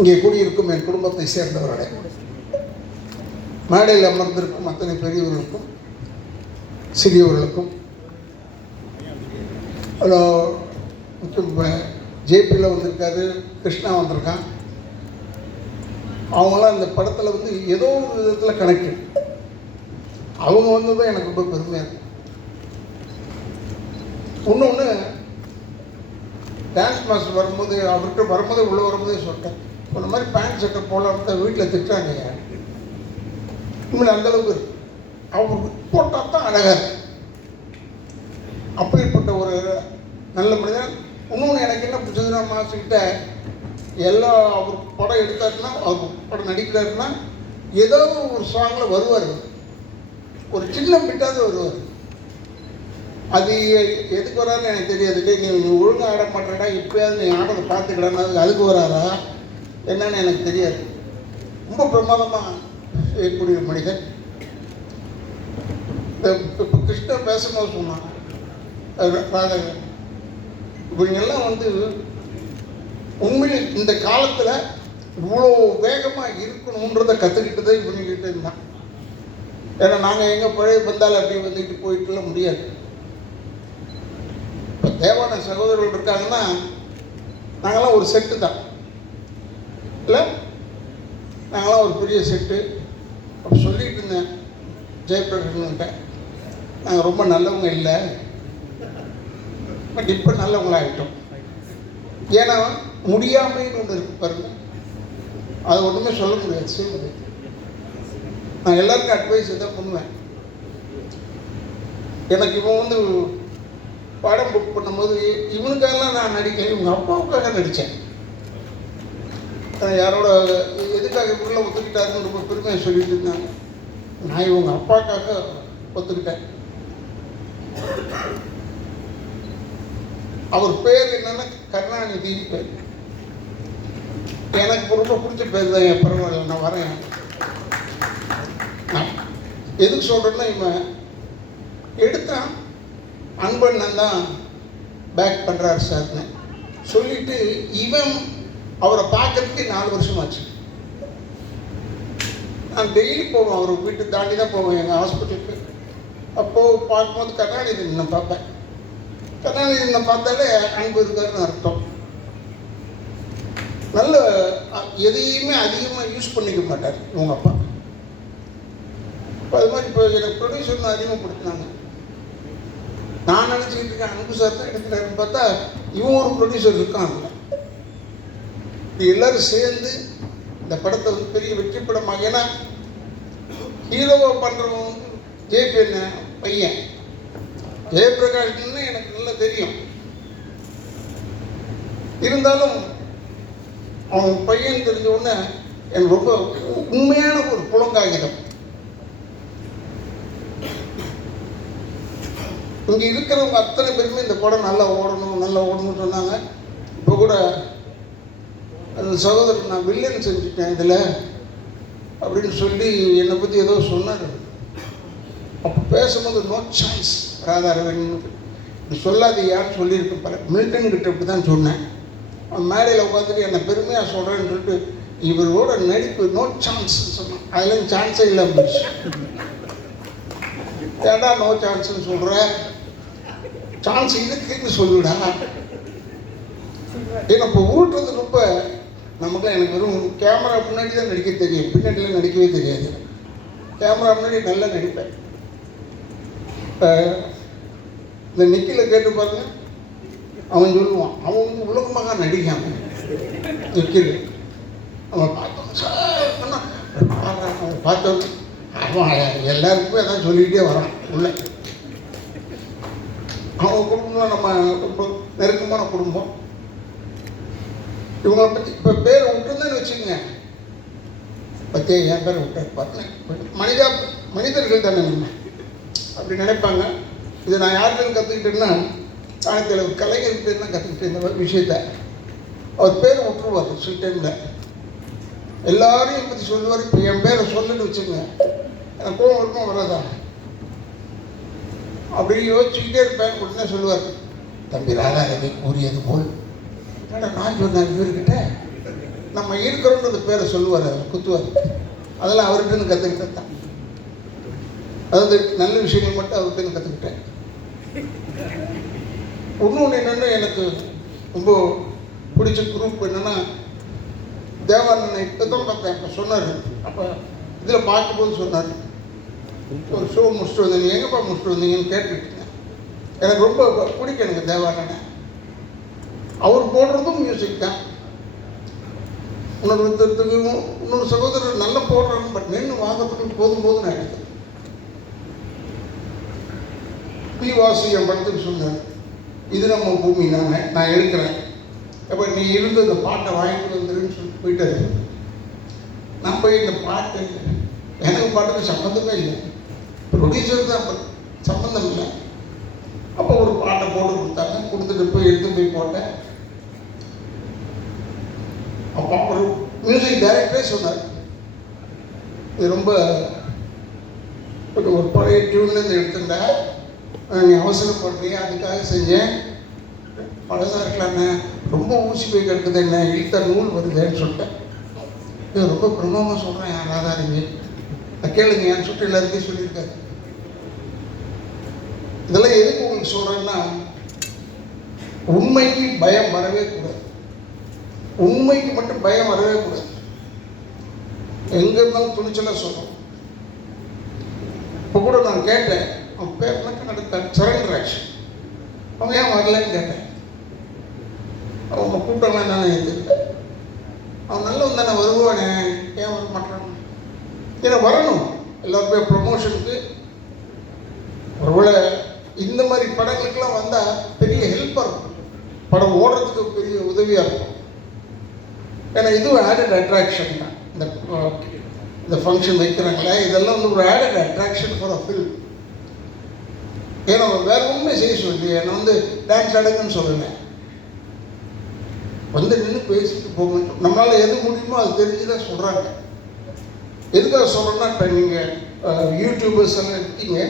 இங்கே கூடியிருக்கும் என் குடும்பத்தை சேர்ந்தவர்களே, மேடையில் அமர்ந்திருக்கும் அத்தனை பெரியவர்களுக்கும் சிறியவர்களுக்கும், ஜேபியில் வந்திருக்காரு, கிருஷ்ணா வந்திருக்கான். அவங்களாம் இந்த படத்தில் வந்து ஏதோ ஒரு விதத்தில் கனெக்டட். அவங்க வந்ததும் எனக்கு ரொம்ப பெருமையாக இருக்கும். இன்னொன்று, டான்ஸ் மாஸ்டர் வரும்போது அவர்கிட்ட வரும்போதே உள்ளே வரும்போதே சொல்லிட்டேன், இந்த மாதிரி பேண்ட் சட்டை போலான்னு வீட்டில் திட்டுறாங்க. இனிமேல் அந்தளவுக்கு இருக்கு, அவர் போட்டால் தான் அழகாக இருக்கு. அப்படிப்பட்ட ஒரு நல்ல மனிதன். இன்னொன்று எனக்கு என்ன பிடிச்சதுன்னா, மாஸ்டர்கிட்ட எல்லா அவர் படம் எடுத்தாருன்னா, அவர் படம் நடிக்கிறாருன்னா ஏதோ ஒரு சாங்கில் வருவார், ஒரு சின்ன பிட்டாவது வருவார். அது எதுக்கு வராருன்னு எனக்கு தெரியாது. நீ ஒழுங்காக ஆட மாட்டேடா, இப்போயாவது நீ ஆடலை பார்த்துக்கிடான்னு அதுக்கு வராரா என்னன்னு எனக்கு தெரியாது. ரொம்ப பிரமாதமாக செய்யக்கூடிய மனிதன். இப்போ கிருஷ்ணர் பேசும்போது சொன்னாங்க, ராதகன் இவங்கெல்லாம் வந்து உண்மையில் இந்த காலத்தில் இவ்வளோ வேகமாக இருக்கணுன்றதை கற்றுக்கிட்டதே இவங்ககிட்ட இருந்தான். ஏன்னா நாங்கள் எங்கள் பழைய பந்தால் அப்படி வந்துட்டு போயிட்டுலாம் முடியாது. இப்போ தேவான சகோதரர்கள் இருக்காங்கன்னா நாங்களாம் ஒரு செட்டு தான், இல்லை நாங்களாம் ஒரு பெரிய செட்டு. அப்போ சொல்லிகிட்டு இருந்தேன் ஜெயபிரகாஷ்கிட்ட, நாங்கள் ரொம்ப நல்லவங்க இல்லை, பட் இப்போ நல்லவங்களாகிட்டோம். ஏன்னா முடியாமைன்னு ஒன்று இருக்கு பாருங்க, அது ஒன்றுமே சொல்ல முடியாது, செய்ய முடியாது. நான் எல்லாருக்கும் அட்வைஸ் தான் பண்ணுவேன். எனக்கு இவன் வந்து படம் புக் பண்ணும்போது இவனுக்காகலாம் நான் நடிக்கல, இவங்க அப்பாவுக்காக நடித்தேன். யாரோட எதுக்காக இவங்கள ஒத்துக்கிட்டாருன்னு ரொம்ப பெருமையாக சொல்லிட்டு இருந்தாங்க. நான் இவங்க அப்பாவுக்காக ஒத்துக்கிட்டேன். அவர் பேர் என்னன்னா கருணாநிதி பேர். எனக்கு ரொம்ப பிடிச்ச பேர் தான். என் பரவாயில்ல, நான் வரேன். எதுக்கு சொல்கிறேன்னா, இவன் எடுத்தான் அன்பண்ணன் தான் பேக் பண்ணுறாரு சார்னு சொல்லிட்டு இவன் அவரை பார்க்கறதுக்கு 4 வருஷம் ஆச்சு. நான் டெய்லி போவேன், அவர் வீட்டு தாண்டி தான் போவேன் எங்கள் ஹாஸ்பிட்டலுக்கு. அப்போது பார்க்கும்போது கருணாநிதி நான் பார்ப்பேன். கருணாநிதி நான் பார்த்தாலே அன்பு இருக்காருன்னு அர்த்தம். நல்ல எதையுமே அதிகமாக யூஸ் பண்ணிக்க மாட்டார் இவங்க அப்பா. இப்போ அது மாதிரி இப்போ எனக்கு ப்ரொடியூசர்னு அதிகமாகப்படுத்தினாங்க. நான் நினச்சிக்கிட்டு இருக்கேன் அன்பு சார் தான் எடுக்கிறாருன்னு பார்த்தா இவன் ஒரு ப்ரொடியூசர் இருக்காங்க. இது எல்லோரும் சேர்ந்து இந்த படத்தை வந்து பெரிய வெற்றி படமாக, ஏன்னா ஹீரோவை பண்ணுறவங்க வந்து ஜேபி பையன் ஜெயபிரகாஷ்னு எனக்கு நல்லா தெரியும். இருந்தாலும் அவன் பையன் தெரிஞ்ச உடனே எனக்கு ரொம்ப உண்மையான ஒரு புலங்காகிதம். இங்கே இருக்கிறவங்க அத்தனை பேருமே இந்த படம் நல்லா ஓடணும்னு சொன்னாங்க. இப்போ கூட அந்த சகோதரர் நான் வில்லன் செஞ்சுட்டேன் இதில் அப்படின்னு சொல்லி என்னை பற்றி ஏதோ சொன்னார். அப்போ பேசும்போது நோ சான்ஸ் ராதாரவன் சொல்லாது யார் சொல்லியிருக்கேன் பாரு, மில்டன் கிட்ட இப்படி தான் சொன்னேன். மேடையில் உட்காந்துட்டு என்னை பெருமையாக சொல்கிறேன்னு சொல்லிட்டு இவரோட நடிப்பு நோ சான்ஸ் சொன்னான். அதெல்லாம் சான்ஸே இல்லாமல் போயிடுச்சு. ஏடா நோ சான்ஸ்ன்னு சொல்கிற, சான்ஸ் இருக்குன்னு சொல்லுடா. ஏன்னா இப்போ ஊட்டுறது ரொம்ப நமக்குலாம், எனக்கு வெறும் கேமரா முன்னாடி தான் நடிக்க தெரியும், பின்னாடிலாம் நடிக்கவே தெரியாது. கேமரா முன்னாடி நல்லா நடிப்பேன். இந்த நிக்கில் கேட்டு பாருங்க, அவன் சொல்லுவான், அவன் வந்து உலகமாக நடிக்காம நிக்கில் அவன் பார்த்தோம் சார் பார்த்தோம். அவன் எல்லாருக்குமே அதான் சொல்லிக்கிட்டே வரான் உள்ள. அவன் குடும்பம்லாம் நம்ம ரொம்ப நெருக்கமான குடும்பம். இவங்களை பற்றி இப்போ பேரை விட்டுருந்தேன்னு வச்சுக்கோங்க, பற்றியா என் பேரை விட்டார் பார்த்தேன். மனிதர்கள் தானே நம்ம அப்படி நினைப்பாங்க. இதை நான் யார்கிட்ட கற்றுக்கிட்டேன்னா, ஆயிரத்தி கலைஞர்கிட்ட தான் கற்றுக்கிட்டேன் இந்த மாதிரி விஷயத்த. அவர் பேரை விட்டுருவார் சில டைமில். எல்லாரையும் பற்றி சொல்லுவார். இப்போ என் பேரை சொல்லுன்னு வச்சுக்கோங்க, எனக்கு கோவம் வருமா வராதா அப்படி யோசிச்சுக்கிட்டே இருப்பேன். உடனே சொல்லுவார், தம்பி ராதாரவி கூறியது போல். நான் சொன்னேன் இவர்கிட்ட நம்ம இருக்கிறோன்றது பேரை சொல்லுவார், அவர் குத்துவார். அதெல்லாம் அவர்கிட்ட கற்றுக்கிட்டேன் தான். அதாவது நல்ல விஷயங்கள் மட்டும் அவர்கிட்ட கற்றுக்கிட்டேன். இன்னொன்று என்னென்னா, எனக்கு ரொம்ப பிடிச்ச குரூப் என்னென்னா, தேவானனை இப்போ தான் பார்த்தேன். இப்போ சொன்னார், அப்போ இதில் பார்க்கும்போது சொன்னார், ஒரு ஷோ முடிச்சுட்டு வந்தீங்க, எங்கேப்பா முடிச்சுட்டு வந்தீங்கன்னு கேட்டுக்கிட்டேன். எனக்கு ரொம்ப பிடிக்கும் எனக்கு தேவானனை. அவர் போடுறதும் மியூசிக் தான். இன்னொரு சகோதரர் நல்லா போடுறாங்க, பட் நின்று வாங்கறதுக்கு போதும் நான் எடுத்தேன். பி வாசி என் படத்துக்கு சொன்னார், இது நம்ம பூமி நான் எடுக்கிறேன், அப்போ நீ இருந்து இந்த பாட்டை வாங்கிட்டு வந்துருன்னு சொல்லிட்டு போயிட்டாரு. நான் போய் இந்த பாட்டு, எனக்கு பாட்டுக்கு சம்மந்தமே இல்லை, ப்ரொடியூசர் தான் சம்மந்தம் இல்லை. அப்போ ஒரு பாட்டை போட்டு கொடுத்தாங்க, கொடுத்துட்டு போய் எடுத்து போய் போட்டேன். அப்போ ஒரு மியூசிக் டைரக்டரே சொன்னார், இது ரொம்ப ஒரு பழைய டியூன்லேருந்து எடுத்துட்டா, நீ அவசரப்படுறீங்க, அதுக்காக செஞ்சேன், பழசாக இருக்கலான்னு ரொம்ப ஊசி போய் கிடக்குது, என்ன இழுத்த நூல் வருதுன்னு சொல்லிட்டேன். இது ரொம்ப பிரமாமாக சொல்கிறேன், யாராக இருங்க கேளுங்க என் சொல்லிட்டு எல்லாருக்கையும் சொல்லியிருக்காரு. இதெல்லாம் எதுக்கு உங்களுக்கு சொல்கிறேன்னா, உண்மைக்கு பயம் வரவே கூடாது. உண்மைக்கு மட்டும் பயம் வரவே கூடாது. எங்கே இருந்தாலும் துணிச்சலாக சொல்லணும். இப்போ கூட நான் கேட்டேன், அவன் பேர் நடத்த சரண்ராஜ், அவங்க ஏன் வரலன்னு கேட்டேன். அவங்க கூட்டம்லாம் என்னன்னு தெரியல. அவன் நல்லவன் தானே, வருவானே, ஏன் வர மாட்டான்? ஏன்னா வரணும், எல்லாருமே ப்ரொமோஷனுக்கு. ஒருவேளை இந்த மாதிரி படங்களுக்கெல்லாம் வந்தால் பெரிய ஹெல்ப்பாக இருக்கும், படம் ஓடுறதுக்கு பெரிய உதவியாக இருக்கும். ஏன்னா இதுவும் ஆடட் அட்ராக்ஷன் தான். இந்த ஃபங்க்ஷன் வைக்கிறாங்களே, இதெல்லாம் வந்து ஒரு added attraction for a film. ஏன்னா வேறு ஒன்றுமே செய்ய சொல்லி என்னை வந்து டான்ஸ் ஆடுங்கன்னு சொல்லலை, வந்து நின்று பேசிட்டு போகணும். நம்மளால் எது முடியுமோ அது தெரிஞ்சு தான் சொல்கிறாங்க. எதுக்காக சொல்கிறோன்னா, இப்போ நீங்கள் யூடியூபர்ஸ் எல்லாம் இருக்கீங்க,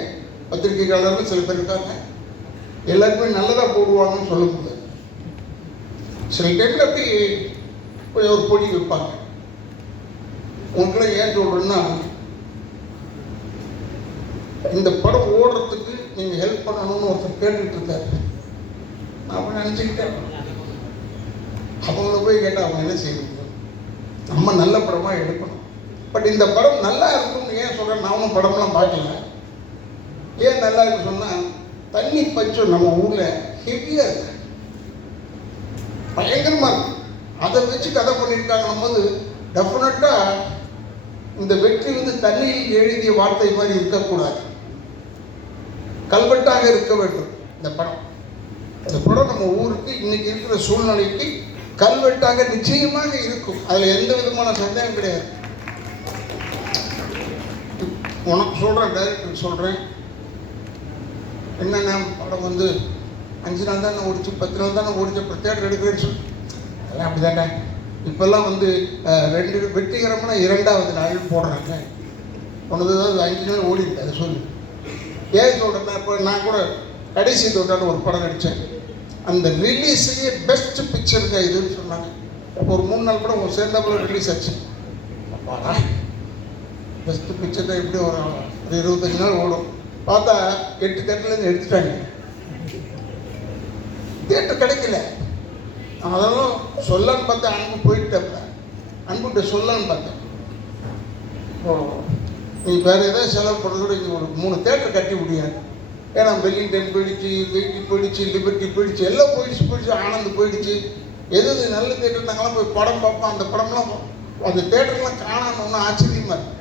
பத்திரிகையாளர்கள் சில பேர் இருக்காங்க, எல்லாருமே நல்லதாக போடுவாங்கன்னு சொல்ல முடியாது. சில டைமில் அப்படி ஒரு பொடி வைப்பாங்க. உங்களுக்குலாம் ஏன் சொல்கிறேன்னா, இந்த படம் ஓடுறதுக்கு நீங்கள் ஹெல்ப் பண்ணணும்னு ஒருத்தர் கேட்டுக்கிட்டு இருக்காரு. நான் அப்போ நினச்சிக்கிட்டேன், அவங்கள போய் கேட்டால் அவங்க என்ன செய்யணும், நம்ம நல்ல படமாக எடுக்கணும். பட் இந்த படம் நல்லா இருக்கும்னு ஏன் சொல்கிறேன், நானும் படம்லாம் பார்க்கல. ஏன் நல்லா இருக்கு சொன்னால், தண்ணி பஞ்சம் நம்ம ஊரில் ஹெவியாக இருக்கு, பயங்கரமாக இருக்கு. அதை வச்சு கதை பண்ணியிருக்காங்கன்னும் போது டெஃபினட்டாக இந்த வெற்றி வந்து தண்ணியில் எழுதிய வார்த்தை மாதிரி இருக்கக்கூடாது, கல்வெட்டாக இருக்க வேண்டும். இந்த படம் நம்ம ஊருக்கு இன்னைக்கு இருக்கிற சூழ்நிலைக்கு கல்வெட்டாக நிச்சயமாக இருக்கும், அதில் எந்த விதமான சந்தேகம் கிடையாது. உனக்கு சொல்கிறேன், டைரக்டருக்கு சொல்கிறேன், என்னென்ன படம் வந்து 5 நாள் தானே ஓடிச்சு, 10 நாள் தானே ஓடிச்சு, அப்புறம் தேட்டர் எடுக்கிறேன்னு சொல்லி அதெல்லாம் அப்படி தானே. இப்போல்லாம் வந்து 2 வெற்றிகரமான 2வது நாள் போடுறாங்க. ஒன்று 5 நாள் ஓடிட்டு, அதை சொல்லி ஏன் சொல்கிறேன்னா, இப்போ நான் கூட கடைசி தோட்டான்னு ஒரு படம் நடித்தேன். அந்த ரிலீஸையே பெஸ்ட் பிக்சருங்க இதுன்னு சொன்னாங்க. அப்போ ஒரு 3 நாள் படம் சேர்ந்தாப்புல ரிலீஸ் ஆச்சு. அப்பாடா, பெஸ்ட் பிக்சர் தான் எப்படி ஒரு 25 நாள் ஓடும். பார்த்தா 8 தேட்டர்லேருந்து எடுத்துட்டாங்க, தேட்டர் கிடைக்கல. அதெல்லாம் சொல்லன்னு பார்த்தேன், அன்பு போயிட்டப்ப அன்புகிட்ட சொல்லன்னு பார்த்தேன், நீ வேறு ஏதாவது செலவு பண்ணுறதோட இங்கே ஒரு 3 தேட்டர் கட்டி முடியாது. ஏன்னா வெல்லிங்டன் போயிடுச்சு, வெயிட்டி போயிடுச்சு, லிபர்ட்டி போயிடுச்சு, எல்லாம் போயிடுச்சு, ஆனந்த் போயிடுச்சு. எது நல்ல தேட்டர் நாங்களாம் போய் படம் பார்ப்போம். அந்த படம்லாம் அந்த தேட்டர்லாம் காணணும்னு ஆச்சரியமாக இருக்கு.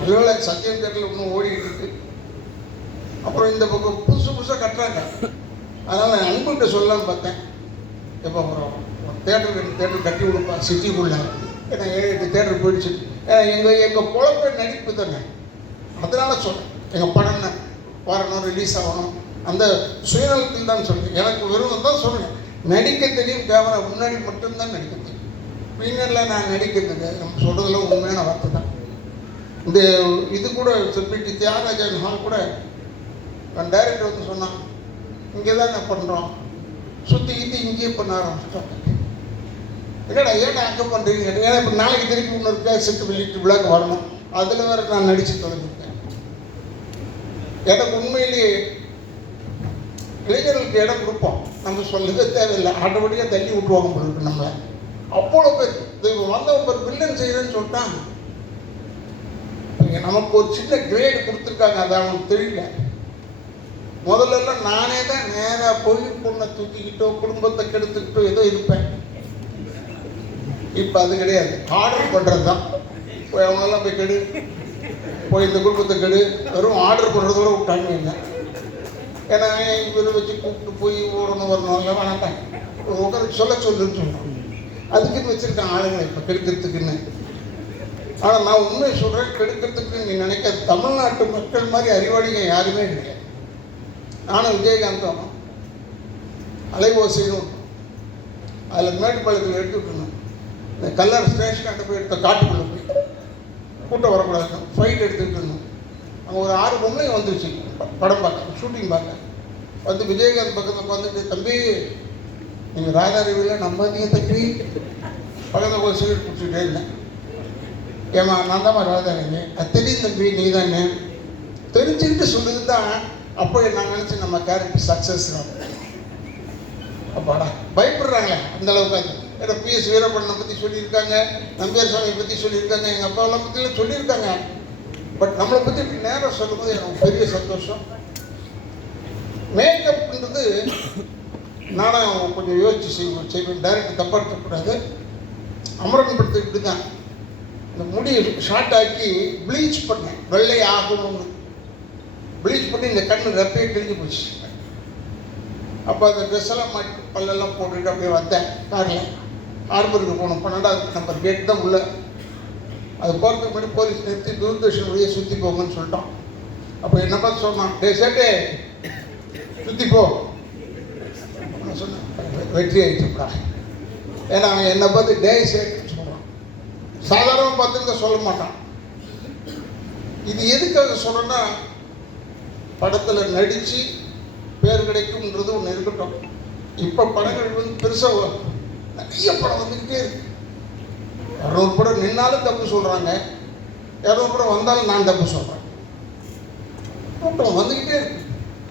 அதுவேளை சத்தியம் தேட்டரில் இன்னும் ஓடிக்கிட்டு இருக்கு. அப்புறம் இந்த பக்கம் புதுசாக கட்டுறாங்க. அதனால் நான் அன்புகிட்ட சொல்லலான்னு பார்த்தேன், எப்போ அப்புறம் தேட்டர் 2 தேட்டர் கட்டி கொடுப்பா சிட்டிக்குள்ளே. ஏன்னா 7-8 தேட்டர் போயிடுச்சு. ஏன்னா எங்கள் பொழப்ப நடிப்பு தானே, அதனால் சொல்கிறேன். எங்கள் படம் வரணும், ரிலீஸ் ஆகணும், அந்த சுயநலத்தில் தான் சொல்கிறேன். எனக்கு வெறும் தான் சொல்கிறேன், நடிக்க தெரியும், கேமரா முன்னாடி மட்டும்தான் நடிக்க தெரியும், பின்னரில் நான் நடிக்கிறது நம்ம சொல்கிறதுல உண்மையான வார்த்தை தான். இந்த இது கூட சொல்லிட்டு தியாகராஜன் ஹால் கூட நான் டைரக்டர் வந்து சொன்னான், இங்கே தான் நான் பண்ணுறோம், சுற்றி இங்கேயே பண்ண ஆரம்பிச்சிட்டோம். என்னடா ஏன்டா அங்கே பண்ணுறீங்க, ஏன்னா இப்போ நாளைக்கு திருப்பி இன்னொரு கேசட்டு வெளியிட்டு விழாக்கு வரணும், அதில் வேறு நான் நடிச்சு தொடங்கிட்டேன். எனக்கு உண்மையிலேயே இளைஞர்களுக்கு இடம் கொடுப்போம், நம்ம சொல்லவே தேவையில்லை, ஆட்டோமேட்டிக்காக தள்ளி விட்டுருவாங்க போல நம்மளை. அவ்வளோ பேர் வந்தவங்க ஒரு வில்லன் செய்கிறேன்னு சொல்லிட்டான். நமக்கு ஒரு சின்ன கிரேடு கொடுத்துருக்காங்க, அது அவனுக்கு தெரியல. முதல்ல நானே தான் நேராக போய் பொண்ணை தூக்கிக்கிட்டோ குடும்பத்தை கெடுத்துக்கிட்டோ ஏதோ இருப்பேன். இப்போ அது கிடையாது, ஆர்டர் பண்ணுறது தான். போய் அவங்களெல்லாம் போய் கெடு, போய் இந்த குடும்பத்தை கெடு, வெறும் ஆர்டர் பண்ணுறதோட விட்டாங்க. என்ன ஏன்னா இவரை வச்சு கூப்பிட்டு போய் ஓடணும் வரணும் எல்லாம் வேணாட்டேன், உட்காந்து சொல்லுன்னு சொன்னோம். அதுக்குன்னு வச்சுருக்கான் ஆளுங்களை இப்போ கெடுக்கிறதுக்குன்னு. ஆனால் நான் உண்மையை சொல்கிறேன், கெடுக்கிறதுக்கு நீ நினைக்க தமிழ்நாட்டு மக்கள் மாதிரி அறிவாளிங்க யாருமே இல்லை. நானும் விஜயகாந்தும் அலைவோசைன்னு அதில் மேட்டுப்பாளையத்தில் எடுத்துகிட்டு இருந்தோம். இந்த கல்லர் ஸ்டேஷன் அங்கே போய் எடுத்த காட்டுக்குள்ளே போய் கூட்டம் வரக்கூடாது ஃபைட் எடுத்துக்கிட்டு இருந்தோம். அங்கே ஒரு 6 பொம்மையும் வந்துருச்சு படம் பார்க்க, ஷூட்டிங் பார்க்க. வந்து விஜயகாந்த் பக்கத்தில் வந்துட்டு, தம்பி நீங்கள் ராதாரவியில் நம்ம நீங்கள் தம்பி பக்கத்தில் போய் சிகரெட் குடிச்சுட்டே இருந்தேன். ஏமா நான் தான் ராதாரவி, அது தெரியும் தம்பி நீ தானே, தெரிஞ்சுக்கிட்டு சொல்லுது தான். அப்போ நான் நினச்சேன் நம்ம கேரக்டர் சக்ஸஸ் தான். அப்பாடா பயப்படுறாங்களே அந்தளவுக்கு. அது ஏன்னா PS வீரப்பண்ணனை பற்றி சொல்லியிருக்காங்க, நம்பியார் சாமியை பற்றி சொல்லியிருக்காங்க, எங்கள் அப்பாவெல்லாம் பற்றிலாம் சொல்லியிருக்காங்க. பட் நம்மளை பற்றி இப்படி நேரம் சொல்லும்போது எனக்கு பெரிய சந்தோஷம். மேக்கப்ன்றது நானும் கொஞ்சம் யோசிச்சு செய்வேன். டைரக்டர் தப்பாக இருக்கக்கூடாது. அமரன் படத்தை இப்படி தான் இந்த முடி ஷார்ட் ஆக்கி ப்ளீச் பண்ணேன், வெள்ளை ஆகணும்னு ப்ளீச் பண்ணி இந்த கண்ணு ரெப்பையே கிழிஞ்சு போச்சு. அப்போ அந்த ட்ரெஸ்ஸெல்லாம் மாட்டி பல்லெல்லாம் போட்டுட்டு அப்படியே வந்தேன். காரில் ஹார்பருக்கு போகணும், 12வது நம்பர் கேட் தான் உள்ள. அது போகிறதுக்கு முன்னாடி போலீஸ் நிறுத்தி தூர்தர்ஷன் வழியே சுற்றி போங்கன்னு சொல்லிட்டோம். அப்போ என்ன பார்த்து சொன்னான், டே சேட்டே சுற்றி போ சொன்னேன். வெற்றி ஆகிட்டுப்பா. ஏன்னா அவன் என்னை பார்த்து டே சேட்டுன்னு சொல்கிறான். சாதாரணமாக பார்த்துருந்தா சொல்ல மாட்டான். இது எதுக்காக சொல்கிறேன்னா, படத்தில் நடித்து பேர் கிடைக்கும்ன்றது ஒன்று இருக்கட்டும். இப்போ படங்கள் வந்து பெருசாக நிறைய படம் வந்துக்கிட்டே இருக்கு. 200 படம் நின்னாலும் தப்பு சொல்கிறாங்க, 200 படம் வந்தாலும் நான் தப்பு சொல்கிறேன். கூட்டம் வந்துக்கிட்டே இருக்கு,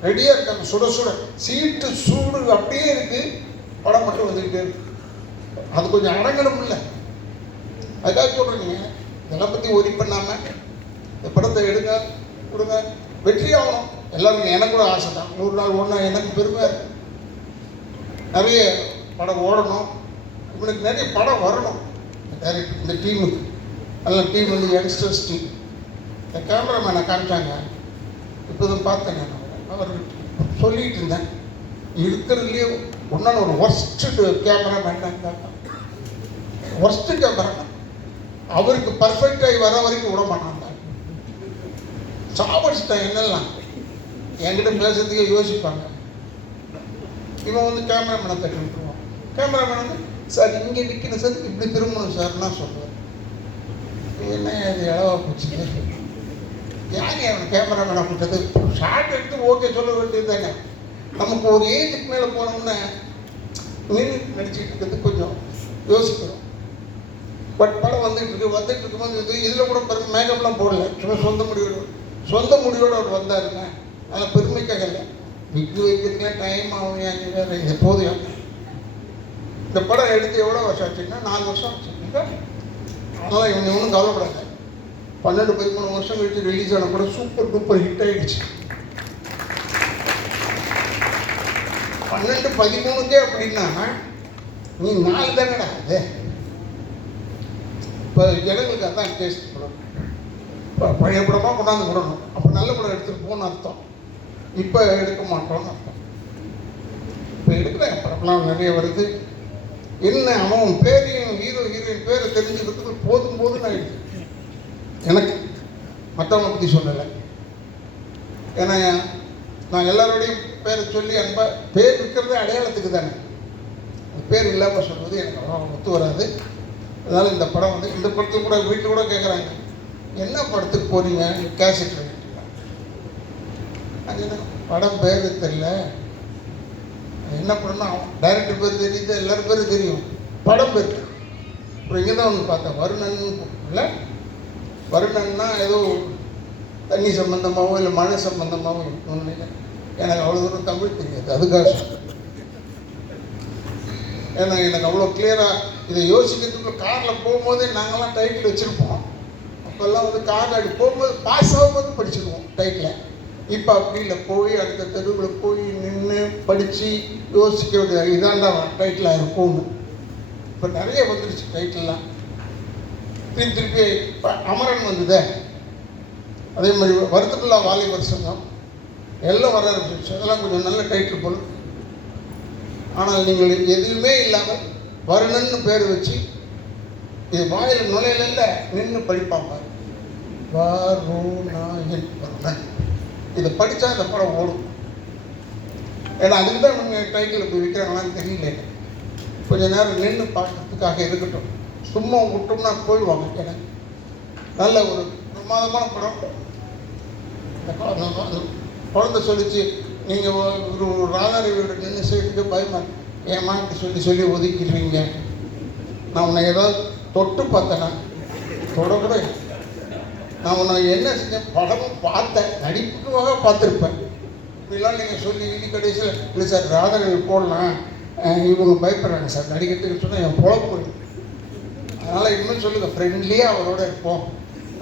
ரெடியாக இருக்காங்க, சுட சுட சீட்டு சூடு அப்படியே இருக்குது. படம் மட்டும் வந்துக்கிட்டே இருக்கு. அது கொஞ்சம் அடங்கணும் இல்லை, அதுக்காக சொல்கிறீங்க. இதெல்லாம் பற்றி ஒரி பண்ணாமல் இந்த படத்தை எடுங்க கொடுங்க, வெற்றி ஆகணும். எல்லாருக்கும் எனக்கு கூட ஆசை தான், 100 நாள் ஒன்றா எனக்கு பெருமை. நிறைய படம் ஓடணும், இவனுக்கு நிறைய படம் வரணும். டைரக்டர் இந்த டீமுக்கு நல்ல டீம் வந்து யங்ஸ்டர்ஸ் டீம். இந்த கேமராமேனை காமிச்சாங்க, இப்போ தான் பார்த்தேன். நான் அவர் சொல்லிகிட்டு இருந்தேன், இருக்கிறதுலேயே ஒன்றான ஒரு ஒர்ஸ்ட்டு கேமராமேன் தான். ஒர்ஸ்ட்டு கேமராமேன் அவருக்கு பர்ஃபெக்டாகி வர வரைக்கும் விட மாட்டான். சாப்பிடுச்சிட்டான் என்னெல்லாம் என்கிட்ட பேசுறதுக்கே யோசிப்பாங்க. இவன் வந்து கேமராமேனை தட்டி விட்டுருவான். கேமராமேன் வந்து சார் இங்கே நிற்கணும் சார், இப்படி திரும்பணும் சார்னா சொல்லுவார். என்ன அது இளவா போச்சு, யார் அவன் கேமராமேனை கூட்டது? ஷார்ட் எடுத்து ஓகே சொல்ல வேண்டியது தானே. நமக்கு ஒரு ஏஜுக்கு மேலே போனோம்னா நின்று நடிச்சுட்டு இருக்கிறது கொஞ்சம் யோசிக்கிறோம். பட் படம் வந்துட்டு இருக்கும்போது இதில் கூட பெரும் மேக்கப்லாம் போடல, சும்மா சொந்த முடிவோடு அவர் வந்தாருங்க. அதில் பெருமைக்காக இல்லை, விக்கு வைக்கிறதுக்குலாம் டைம் ஆகும். வேறு எப்போதும் இந்த படம் எடுத்து எவ்வளோ வருஷம் ஆச்சுன்னா 4 வருஷம் ஆச்சுங்க. அதனால் இவங்க ஒன்றும் கவலைப்படாது. 12-13 வருஷம் கழிச்சு ரிலீஸ் ஆன படம் சூப்பர் டூப்பர் ஹிட் ஆகிடுச்சு. 12-13 அப்படின்னா நீ 4 தானடா அது. இப்போ ஜனங்களுக்கு அதான் டேஸ்ட் படம். இப்போ பழைய படமாக கொண்டாந்து விடணும், அப்போ நல்ல படம் எடுத்துகிட்டு போகணும்னு அர்த்தம். இப்போ எடுக்க மாட்டோம்னு அர்த்தம். இப்போ எடுக்கிற படம்லாம் நிறைய வருது. என்ன அவன் பேரையும் ஹீரோயின் பேரை தெரிஞ்சுக்கிறதுக்கு போதும் ஆகிடுது எனக்கு. மற்றவங்களை பற்றி சொல்லலை, ஏன்னா நான் எல்லாரோடையும் பேரை சொல்லி அன்பாக பேர் இருக்கிறதே அடையாளத்துக்கு தானே. பேர் இல்லாமல் சொல்வது எனக்கு அவ்வளோ ஒத்து வராது. அதனால் இந்த படம் வந்து இந்த படத்துக்கு கூட வீட்டில் கூட கேட்குறாங்க, என்ன படத்துக்கு போகிறீங்க, கேசட் வாங்கிட்டீங்க. அது படம் பேர் தெரியல, என்ன படம்னா டைரக்டர் பேர் தெரியுது, எல்லாரும் பேரும் தெரியும், படம் பேர் அப்புறம் இங்கே தான் ஒன்று பார்த்தேன், வருணன் இல்லை, வருணன்னா ஏதோ தண்ணி சம்பந்தமாகவோ இல்லை மழை சம்பந்தமாகவோ இருக்கும்னு நினைக்கிறேன். எனக்கு அவ்வளோ தூரம் தமிழ் தெரியாது, அதுக்காக ஏன்னா எனக்கு அவ்வளோ கிளியராக இதை யோசிக்கிறதுக்குள்ள காரில் போகும்போதே நாங்கள்லாம் டைட்டில் வச்சுருப்போம். அப்போல்லாம் வந்து காரில் அப்படி போகும்போது பாஸ் ஆகும்போது படிச்சுடுவோம் டைட்டில். இப்போ அப்படி இல்லை, போய் அடுத்த தெருவில் போய் நின்று படித்து யோசிக்க வேண்டிய இதாண்டா டைட்டிலாக இருக்கும்னு. இப்போ நிறைய வந்துடுச்சு டைட்டில்லாம். திருப்பி அமரன் வந்ததே, அதே மாதிரி வருத்தமில்லா வாலிபர் சங்கம் எல்லாம் வர ஆரம்பிச்சு. அதெல்லாம் கொஞ்சம் நல்ல டைட்டில் போல். ஆனால் நீங்கள் எதுவுமே இல்லாமல் வருணன்னு பேர் வச்சு இது வாயில் நுழையில நின்று படிப்பாங்க. வருணன் இதை படித்தா அந்த படம் ஓடும். ஏன்னா அதுக்கு தான் இவங்க டைட்டில் இப்படி விற்கிறாங்களான்னு தெரியல. கொஞ்சம் நேரம் நின்று பார்க்கறதுக்காக இருக்கட்டும், சும்மா விட்டோம்னா போயிடுவாங்க. எனக்கு நல்ல ஒரு பிரமாதமான படம். குழந்தை சொல்லிச்சு, நீங்கள் ஒரு ராதாரவியோட நின்று செய்யறதுக்கு பயமா, ஏமா இப்படி சொல்லி ஒதுக்கிடுவீங்க, நான் உன்னை ஏதாவது தொட்டு பார்த்தேன்னா தொடக்கூட நான் உன்னை என்ன செஞ்சேன், படமும் பார்த்தேன், நடிப்புக்காக பார்த்துருப்பேன், இப்படிலாம் நீங்கள் சொல்லி கடைசியில் இல்லை சார் ராதாரவி போடலாம், இவங்க பயப்படுறாங்க சார் நடிக்கிறதுக்கு சொன்னால் என் பொழப்பு. அதனால் இன்னும் சொல்லுங்கள், ஃப்ரெண்ட்லியாக அவரோட இருப்போம்,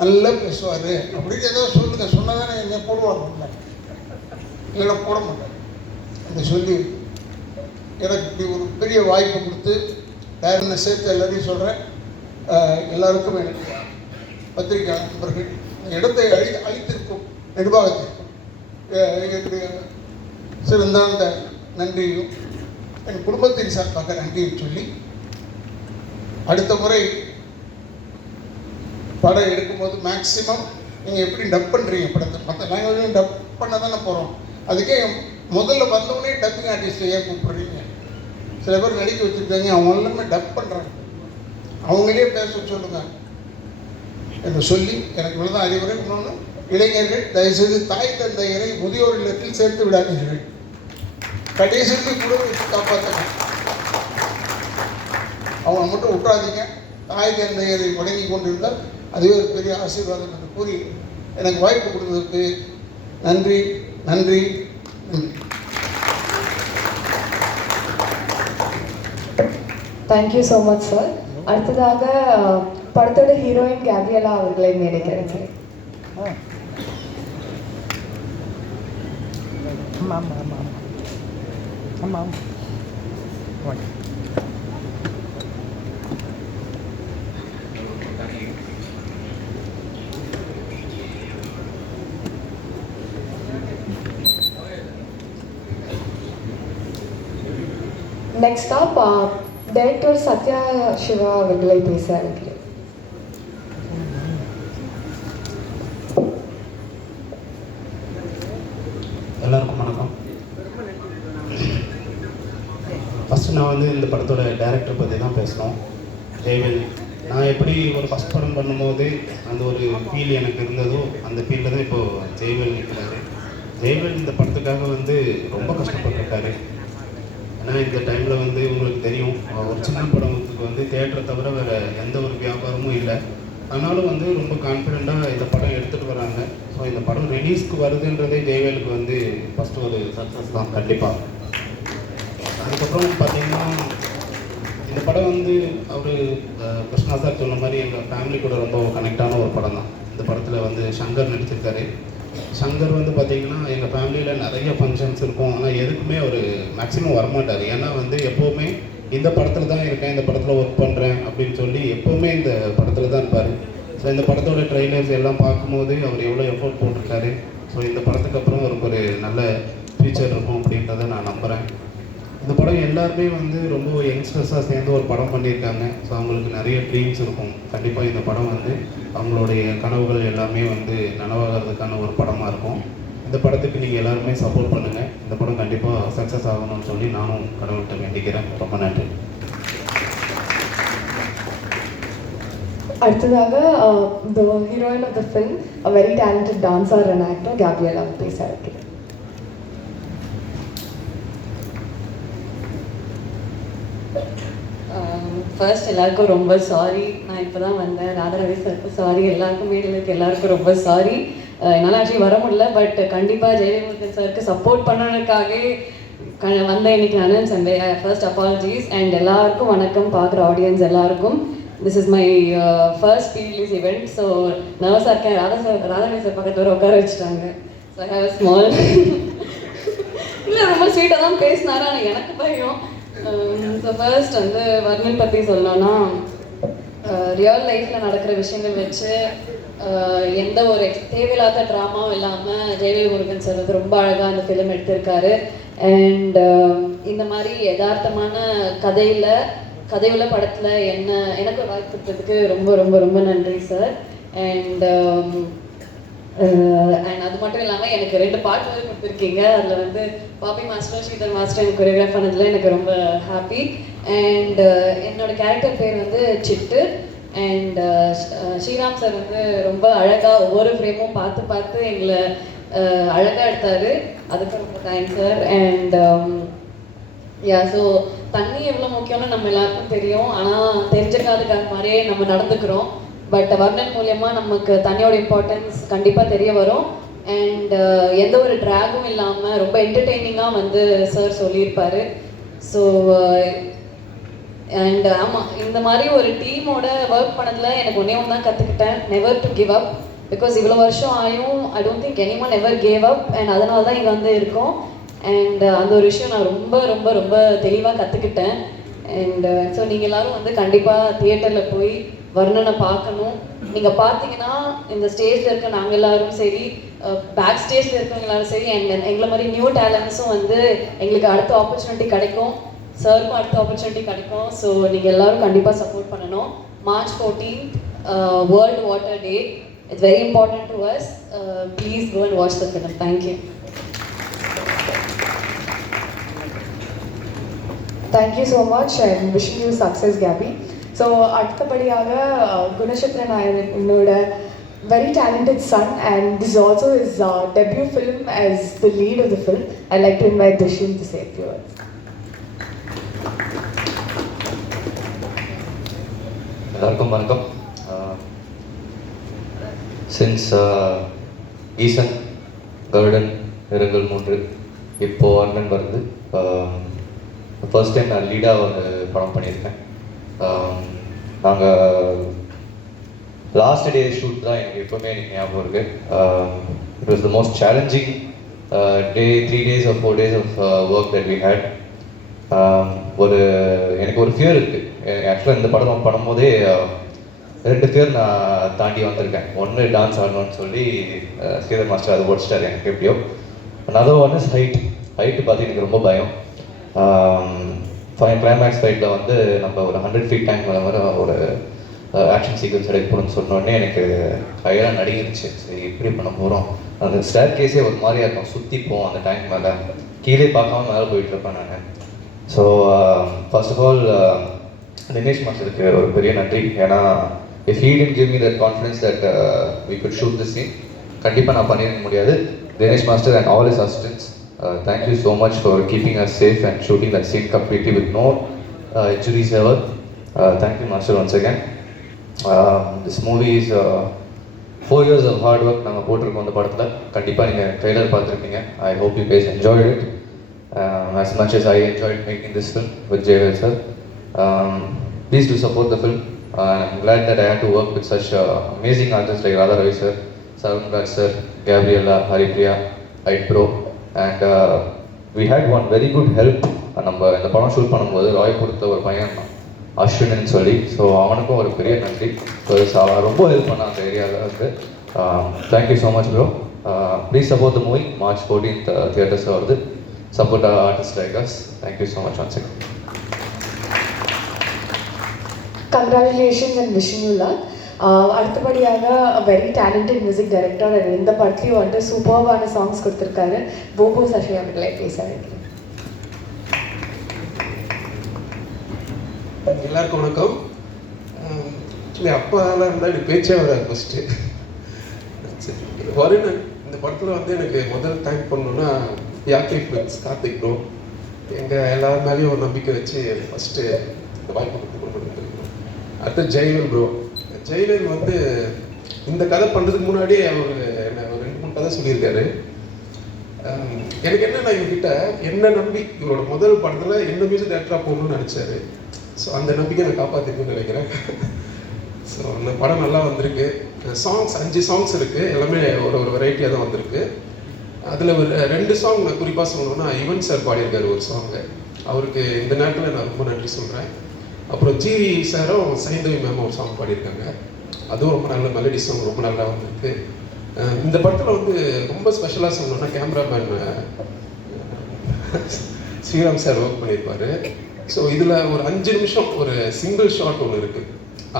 நல்லா பேசுவார் அப்படின்னு ஏதோ சொல்லுங்கள். சொன்னால் தானே என்ன போடுவாங்க, இல்லைன்னா போட மாட்டேன். அந்த சொல்லி எனக்கு இப்படி ஒரு பெரிய வாய்ப்பு கொடுத்து டைரக்டரை சேர்த்து எல்லாரையும் சொல்கிறேன். எல்லாருக்கும் எனக்கு பத்திரிகை நண்பர்கள் இடத்தை அளித்திருக்கும் நிர்வாகத்திற்கும் என்னுடைய சிறந்தாந்த நன்றியும் என் குடும்பத்தின் சார்பாக நன்றியும் சொல்லி, அடுத்த முறை படம் எடுக்கும்போது மேக்சிமம் நீங்கள் எப்படி டப் பண்ணுறீங்க படத்தை, மற்ற லாங்குவேஜையும் டப் பண்ண தானே போகிறோம். அதுக்கே முதல்ல வந்தவொடனே டப்பிங் ஆர்டிஸ்ட்டை ஏன் கூப்பிடுறீங்க? சில பேர் நடிக்க வச்சுருக்காங்க, அவங்க எல்லாமே டப் பண்ணுறாங்க, அவங்களே பேச சொல்லுங்கள் என்று சொல்லி எனக்கு இவ்வளோதான் அறிவுரை. இன்னொன்று, இளைஞர்கள் தயவுசெய்து தாய் தந்தையரை முதியோர் இல்லத்தில் சேர்த்து விடாதீர்கள், கடைசிக்கு கூட காப்பாற்றணும், அவங்க மட்டும் விட்டுறாதீங்க. தாய் தந்தையரை வணங்கி கொண்டிருந்தால் அதுவே ஒரு பெரிய ஆசீர்வாதம் என்று கூறி எனக்கு வாய்ப்பு கொடுத்ததற்கு நன்றி நன்றி நன்றி. Thank you so much sir. அடுத்ததாக படத்தோட ஹீரோயின் கேப்ரியலா அவர்களை நினைக்கிறேன் sir. Next up director Sathya Siva அவர்களை பேச அழைக்கிறேன். எல்லாருக்கும் வணக்கம். ஃபஸ்ட்டு நான் வந்து இந்த படத்தோட டைரக்டர் பற்றி தான் பேசணும், ஜெய்வேல். நான் எப்படி ஒரு ஃபஸ்ட் படம் பண்ணும்போது அந்த ஒரு ஃபீல் எனக்கு இருந்ததோ அந்த ஃபீல்டில் தான் இப்போது ஜெய்வேல் நிற்கிறாரு. ஜெய்வேல் இந்த படத்துக்காக வந்து ரொம்ப கஷ்டப்பட்டுருக்காரு. ஏன்னா இந்த டைமில் வந்து உங்களுக்கு தெரியும், ஒரு சின்ன படத்துக்கு வந்து தியேட்டரை தவிர வேறு எந்த ஒரு வியாபாரமும் இல்லை. ஆனாலும் வந்து ரொம்ப கான்ஃபிடெண்ட்டாக இந்த படம் எடுத்துகிட்டு வராங்க. ஸோ இந்த படம் ரிலீஸ்க்கு வருதுன்றதே ஜெய்வேலுக்கு வந்து ஃபஸ்ட்டு ஒரு சக்ஸஸ் தான் கண்டிப்பாக. அதுக்கப்புறம் பார்த்திங்கன்னா இந்த படம் வந்து அவர் கிருஷ்ணா சார் சொன்ன மாதிரி எங்கள் ஃபேமிலி கூட ரொம்ப கனெக்டான ஒரு படம் தான். இந்த படத்தில் வந்து சங்கர் நடிச்சிருக்காரு. சங்கர் வந்து பார்த்திங்கன்னா எங்கள் ஃபேமிலியில் நிறைய ஃபங்க்ஷன்ஸ் இருக்கும், ஆனால் எதுக்குமே அவர் மேக்ஸிமம் வரமாட்டார். ஏன்னா வந்து எப்போவுமே இந்த படத்தில் தான் இருக்கேன், இந்த படத்தில் ஒர்க் பண்ணுறேன் அப்படின்னு சொல்லி எப்போவுமே இந்த படத்தில் தான் இருப்பார். ஸோ இந்த படத்தோட ட்ரெய்லர்ஸ் எல்லாம் பார்க்கும்போது அவர் எவ்வளோ எஃபோர்ட் போட்டிருக்காரு. ஸோ இந்த படத்துக்கு அப்புறம் அவருக்கு ஒரு நல்ல ஃபியூச்சர் இருக்கும் அப்படின்றத நான் நம்புகிறேன். இந்த படம் எல்லாருமே வந்து ரொம்ப யங்ஸ்டர்ஸாக சேர்ந்து ஒரு படம் பண்ணியிருக்காங்க. ஸோ அவங்களுக்கு நிறைய ட்ரீம்ஸ் இருக்கும். கண்டிப்பாக இந்த படம் வந்து அவங்களுடைய கனவுகள் எல்லாமே வந்து நனவாகிறதுக்கான ஒரு படமாக இருக்கும். இந்த படத்துக்கு நீங்கள் எல்லாருமே சப்போர்ட் பண்ணுங்கள். இந்த படம் கண்டிப்பாக சக்ஸஸ் ஆகணும்னு சொல்லி நானும் கடவுள்கிட்ட வேண்டிக்கிறேன். ரொம்ப நன்றி. அடுத்ததாக the heroine of the film, a very talented dancer and actor, Gabriela பேச அழைக்கிறேன். ஃபர்ஸ்ட் எல்லாருக்கும் ரொம்ப சாரி. நான் இப்போ தான் வந்தேன். ராதாரவி சாருக்கு சாரி, எல்லாருக்கும் மேடையில் இருக்க எல்லாருக்கும் ரொம்ப சாரி. என்னால் ஆக்சுவலி வர முடியல. பட் கண்டிப்பாக ஜெயமுருகன் சாருக்கு சப்போர்ட் பண்ணணுக்காகவே வந்தேன் இன்னைக்கு நான். Sunday first apologies. அண்ட் எல்லாருக்கும் வணக்கம், பார்க்குற ஆடியன்ஸ் எல்லாருக்கும். This is my first pre-release event. So நர்வஸாக இருக்கேன். ராதாரவி சார் பக்கத்து வர உட்கார வச்சுட்டாங்க. So I have a small இல்லை ரொம்ப ஸ்வீட்டாக தான் பேசினாரு, ஆனால் எனக்கு பயம். ஸோ ஃபர்ஸ்ட் வந்து வர்ணன் பற்றி சொல்லணும்னா, ரியல் லைஃப்பில் நடக்கிற விஷயங்கள் வச்சு எந்த ஒரு தேவையில்லாத ட்ராமாவும் இல்லாமல் ஜெயவேல் முருகன் சார் வந்து ரொம்ப அழகாக அந்த ஃபிலிம் எடுத்திருக்காரு. அண்ட் இந்த மாதிரி யதார்த்தமான கதையுள்ள படத்தில் எனக்கு ஒரு வாய்ப்பு கொடுத்ததுக்கு ரொம்ப ரொம்ப ரொம்ப நன்றி சார். அண்ட் அது மட்டும் இல்லாமல் எனக்கு 2 பாட்டு வந்து கொடுத்துருக்கீங்க. அதில் வந்து பாப்பி மாஸ்டர், ஸ்ரீதர் மாஸ்டர் எனக்கு கொரியோகிராஃப் பண்ணதில் எனக்கு ரொம்ப ஹாப்பி. அண்ட் என்னோட கேரக்டர் பேர் வந்து சிட்டு. அண்ட் ஸ்ரீராம் சார் வந்து ரொம்ப அழகாக ஒவ்வொரு ஃப்ரேமும் பார்த்து எங்களை அழகாக எடுத்தார். அதுக்கு ரொம்ப தேங்க்ஸ் சார். அண்ட் ஸோ தண்ணி எவ்வளோ முக்கியம்னு நம்ம எல்லாருக்கும் தெரியும், ஆனால் தெரிஞ்சுக்காதுக்காக மாதிரியே நம்ம நடந்துக்கிறோம். பட் வர்ணன் மூலயமா நமக்கு தண்ணியோட இம்பார்ட்டன்ஸ் கண்டிப்பாக தெரிய வரும். அண்ட் எந்த ஒரு ட்ராகும் இல்லாமல் ரொம்ப என்டர்டெய்னிங்காக வந்து சார் சொல்லியிருப்பார். ஸோ அண்ட் ஆமாம், இந்த மாதிரி ஒரு டீமோட ஒர்க் பண்ணதில் எனக்கு ஒன்றே ஒன்று தான் கற்றுக்கிட்டேன், never to give up. Because இவ்வளோ வருஷம் ஆயும் I don't think anyone ever gave up. And அதனால தான் இங்கே வந்து இருக்கோம். அண்ட் அந்த ஒரு விஷயம் நான் ரொம்ப ரொம்ப ரொம்ப தெளிவாக கற்றுக்கிட்டேன். அண்ட் ஸோ நீங்கள் எல்லோரும் வந்து கண்டிப்பாக தியேட்டரில் போய் வர்ணனை பார்க்கணும். நீங்கள் பார்த்தீங்கன்னா இந்த ஸ்டேஜில் இருக்க நாங்கள் எல்லோரும் சரி, பேக் ஸ்டேஜில் இருக்கவங்க எல்லாரும் சரி, அண்ட் எங்களை மாதிரி நியூ டேலண்ட்ஸும் வந்து எங்களுக்கு அடுத்த ஆப்பர்ச்சுனிட்டி கிடைக்கும், சாருக்கும் அடுத்த ஆப்பர்ச்சுனிட்டி கிடைக்கும். ஸோ நீங்கள் எல்லோரும் கண்டிப்பாக சப்போர்ட் பண்ணணும். March 14th, World Water Day. It's very important to us. Please go and watch the film. Thank you. Thank you so much and wishing you success, Gabby. So அடுத்தபடியாக குணசேகரன் நாயர் என்னோட very talented son, and this is also his debut film as the lead of the film. I'd like to invite Dushyant to say a few words. எல்லாருக்கும் வணக்கம். Since ஈசன், கருடன், இரங்கல் 3 இப்போ அண்ணன் வருது. First time நான் லீடாக ஒரு படம் பண்ணியிருக்கேன். நாங்கள் லாஸ்ட் டே ஷூட் தான் எனக்கு எப்போவுமே எனக்கு ஞாபகம் இருக்குது. It was the most challenging day. 3 days or 4 days of work that we had. எனக்கு ஒரு ஃபியர் இருக்குது. ஆக்சுவலாக இந்த படம் பண்ணும்போதே 2 பேர் நான் தாண்டி வந்திருக்கேன். ஒன்று டான்ஸ் ஆடணும்னு சொல்லி ஸ்ரீதர் மாஸ்டர் அதை ஒடிச்சிட்டார் எனக்கு எப்படியோ. அதர் ஒன் இஸ் ஹைட்டு பார்த்து எனக்கு ரொம்ப பயம். கிளைமேக்ஸ் ஃபைட்டில் வந்து நம்ம ஒரு 100 feet டேங்க் மேலே வர ஒரு ஆக்ஷன் சீக்வன்ஸ் எடுக்கணும்னு சொன்னோடனே எனக்கு கையெல்லாம் நடுங்கிருச்சு. சரி எப்படி பண்ண போகிறோம், அந்த ஸ்டேர் கேஸே ஒரு மாதிரியாக இருக்கும், சுற்றிப்போம் அந்த டேங்க் மேலே, கீழே பார்க்காம மேலே போயிட்டுருப்பேன் நான். So first of all Dinesh மாஸ்டருக்கு ஒரு பெரிய நன்றி. ஏன்னா if he didn't give me that confidence that we could shoot this scene, கண்டிப்பாக நான் பண்ணியிருக்க முடியாது. Dinesh master and all his assistants, thank you so much for keeping us safe and shooting that scene completely with no injuries ever. Thank you master once again. This movie is 4 years of hard work நாங்கள் போட்டிருக்கோம் அந்த படத்தில். கண்டிப்பாக நீங்கள் trailer பார்த்துருப்பீங்க. I hope you guys enjoyed it as much as I enjoyed making this film with Jayvel sir. Please do support the film. I'm glad that I had to work with such amazing artists like Radha sir, Sarun Raj sir, Gabriella, Haripriya, Hyde Bro. And we had one very good help. நம்ம இந்த படம் shoot பண்ணும்போது ராய் கொடுத்த ஒரு பையன் அஸ்வின்னு சொல்லி, so அவனுக்கும் ஒரு பெரிய நன்றி. அவன் ரொம்ப ஹெல்ப் பண்ண அந்த ஏரியாவில் வந்து. Thank you so much bro. Please support the movie. March 14th theatres வருது. Support artist like us. Thank you so much once again. Congratulations and wishing you luck. அடுத்தபடியாக very talented music director and இந்த படத்துலையும் வந்துட்டு சூப்பர்வான songs கொடுத்துருக்காரு. போபோ சஷி அவர்களை பேச வைக்கிறேன். எல்லாருக்கும் வணக்கம். ஆக்சுவலி அப்பாலாம் இருந்தால் எனக்கு பேச்சே வராது ஃபஸ்ட்டு. வருணன் இந்த படத்தில் வந்து எனக்கு முதல் தேங்க் பண்ணணுன்னா யாக்கை ஃபிலிம்ஸ் கார்த்திக் ப்ரோ. எங்கள் எல்லார் மேலேயும் ஒரு நம்பிக்கை வச்சு ஃபஸ்ட்டு இந்த வாய்ப்பு கொடுத்து. அடுத்து ஜெயவேல் ப்ரோ. ஜெயவேல் வந்து இந்த கதை பண்ணுறதுக்கு முன்னாடியே அவர் என்ன ஒரு 2-3 கதை சொல்லியிருக்காரு. எனக்கு என்னென்ன இவர்கிட்ட என்ன நம்பி இவரோட முதல் படத்தில் என்ன மியூசிக் டேரக்டராக போகணும்னு நினச்சாரு. ஸோ அந்த நம்பிக்கை நான் காப்பாற்றிருக்குன்னு நினைக்கிறேன். ஸோ அந்த படம் நல்லா வந்திருக்கு. சாங்ஸ் 5 சாங்ஸ் இருக்குது, எல்லாமே ஒரு வெரைட்டியாக தான் வந்திருக்கு. அதில் ஒரு 2 சாங் நான் குறிப்பாக சொல்லணும்னா யுவன் சார் பாடியிருக்காரு ஒரு சாங்கு. அவருக்கு இந்த நேரத்தில் நான் ரொம்ப நன்றி சொல்கிறேன். அப்புறம் ஜிவி சாரும் சைந்தவி மேமும் ஒரு சாங் பாடியிருக்காங்க. அதுவும் ரொம்ப நல்ல மெலடி சாங், ரொம்ப நல்லா வந்திருக்கு. இந்த படத்தில் வந்து ரொம்ப ஸ்பெஷலாக சொல்லணும்னா கேமராமேன் ஸ்ரீராம் சார் ஒர்க் பண்ணியிருப்பார். ஸோ இதில் ஒரு 5 நிமிஷம் ஒரு சிங்கிள் ஷாட் ஒன்று இருக்குது.